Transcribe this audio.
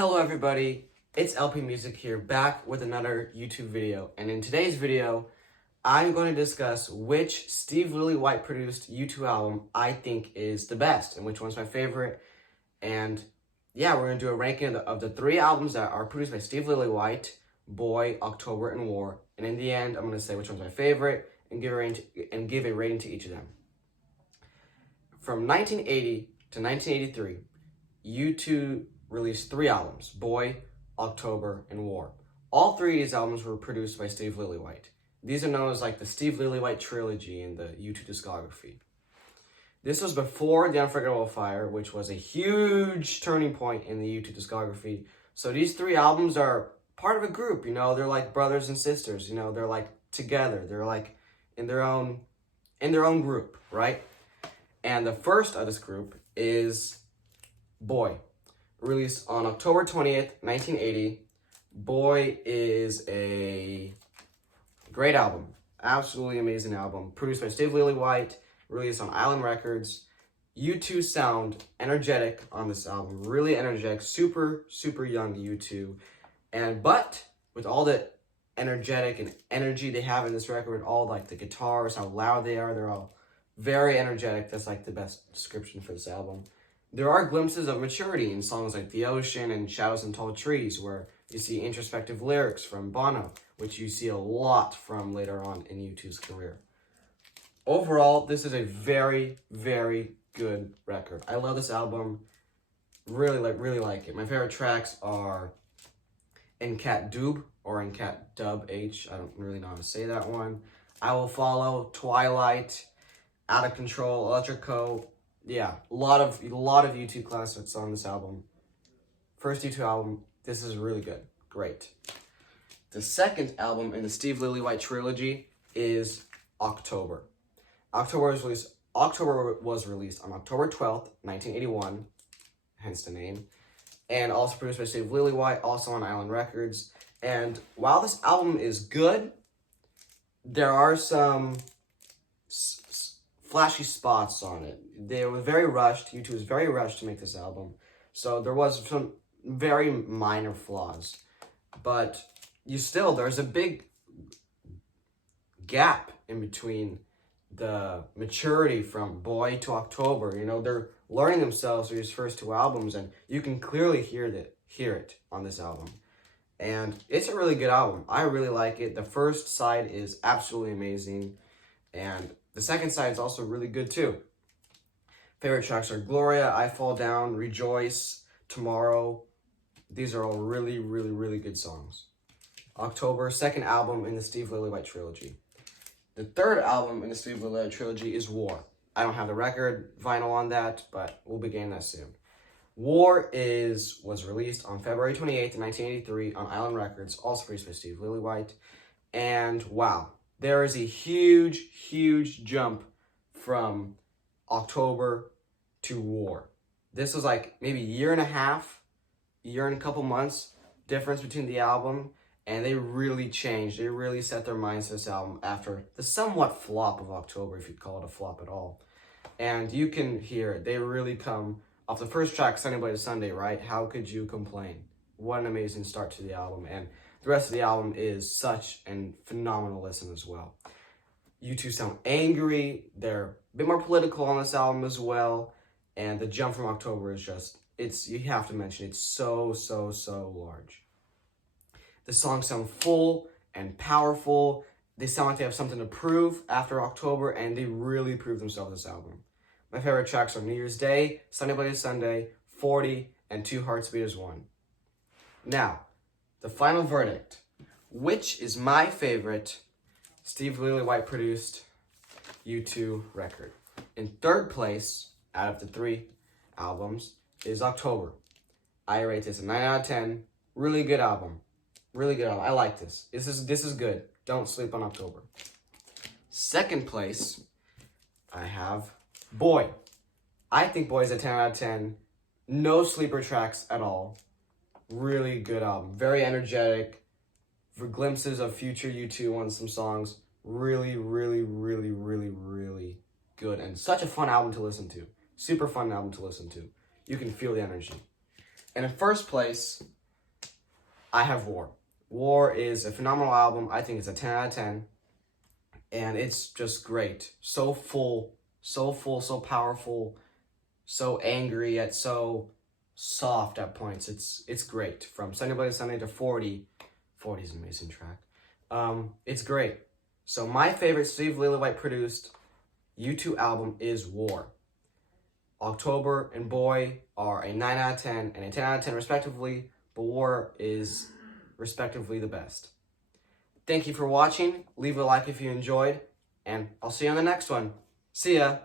Hello everybody, it's LP Music here, back with another YouTube video. And in today's video, I'm going to discuss which Steve Lillywhite produced U2 album I think is the best, and which one's my favorite. And yeah, we're going to do a ranking of the three albums that are produced by Steve Lillywhite: Boy, October, and War. And in the end, I'm going to say which one's my favorite and give a rating to each of them. From 1980 to 1983, U2 released three albums: Boy, October, and War. All three of these albums were produced by Steve Lillywhite. These are known as like the Steve Lillywhite trilogy in the U2 discography. This was before The Unforgettable Fire, which was a huge turning point in the U2 discography. So these three albums are part of a group, they're like brothers and sisters, they're like together, they're like in their own group, right? And the first of this group is Boy, released on October 20th, 1980. Boy is a great album. Absolutely amazing album. Produced by Steve Lillywhite, released on Island Records. U2 sound energetic on this album. Really energetic. Super, super young U2. But with all the energetic and energy they have in this record, all like the guitars, how loud they are, they're all very energetic. That's like the best description for this album. There are glimpses of maturity in songs like The Ocean and Shadows and Tall Trees, where you see introspective lyrics from Bono, which you see a lot from later on in U2's career. Overall, this is a very, very good record. I love this album. Really like it. My favorite tracks are In Cat Dub or In Cat Dub H. I don't really know how to say that one. I Will Follow, Twilight, Out of Control, Electrico. Yeah, a lot of U2 classics on this album. First U2 album, this is really good. Great. The second album in the Steve Lillywhite trilogy is October. October was released on October 12th, 1981, hence the name, and also produced by Steve Lillywhite, also on Island Records. And while this album is good, there are some flashy spots on it. They were very rushed. U2 was very rushed to make this album. So there was some very minor flaws. But there's a big gap in between the maturity from Boy to October. They're learning themselves through these first two albums, and you can clearly hear it on this album. And it's a really good album. I really like it. The first side is absolutely amazing, and the second side is also really good too. Favorite tracks are Gloria, I Fall Down, Rejoice, Tomorrow. These are all really, really, really good songs. October, second album in the Steve Lillywhite trilogy. The third album in the Steve Lillywhite trilogy is War. I don't have the record vinyl on that, but we'll be getting that soon. War was released on February 28th, 1983 on Island Records, also produced by Steve Lillywhite. And wow, there is a huge, huge jump from October to War. This was like maybe a year and a couple months difference between the album, and they really changed. They really set their minds to this album after the somewhat flop of October, if you'd call it a flop at all. And you can hear it. They really come off the first track, Sunday Bloody Sunday, right? How could you complain? What an amazing start to the album. And the rest of the album is such a phenomenal listen as well. U2 sound angry. They're a bit more political on this album as well. And the jump from October is you have to mention, it's so, so, so large. The songs sound full and powerful. They sound like they have something to prove after October, and they really prove themselves this album. My favorite tracks are New Year's Day, Sunday Bloody Sunday, 40, and Two Hearts Beat as One. Now, the final verdict. Which is my favorite Steve Lillywhite produced U2 record? In third place, out of the three albums, is October. I rate this a 9 out of 10. Really good album. Really good album. I like this. This is good. Don't sleep on October. Second place, I have Boy. I think Boy is a 10 out of 10. No sleeper tracks at all. Really good album. Very energetic. For glimpses of future U2 on some songs. Really, really, really, really, really good. And such a fun album to listen to. Super fun album to listen to. You can feel the energy. And in first place, I have War. War is a phenomenal album. I think it's a 10 out of 10. And it's just great. So full, so powerful, so angry, yet so soft at points. It's great. From Sunday Bloody Sunday to 40. 40 is an amazing track. It's great. So my favorite Steve Lillywhite produced U2 album is War. October and Boy are a 9 out of 10 and a 10 out of 10 respectively, but War is respectively the best. Thank you for watching. Leave a like if you enjoyed, and I'll see you on the next one. See ya!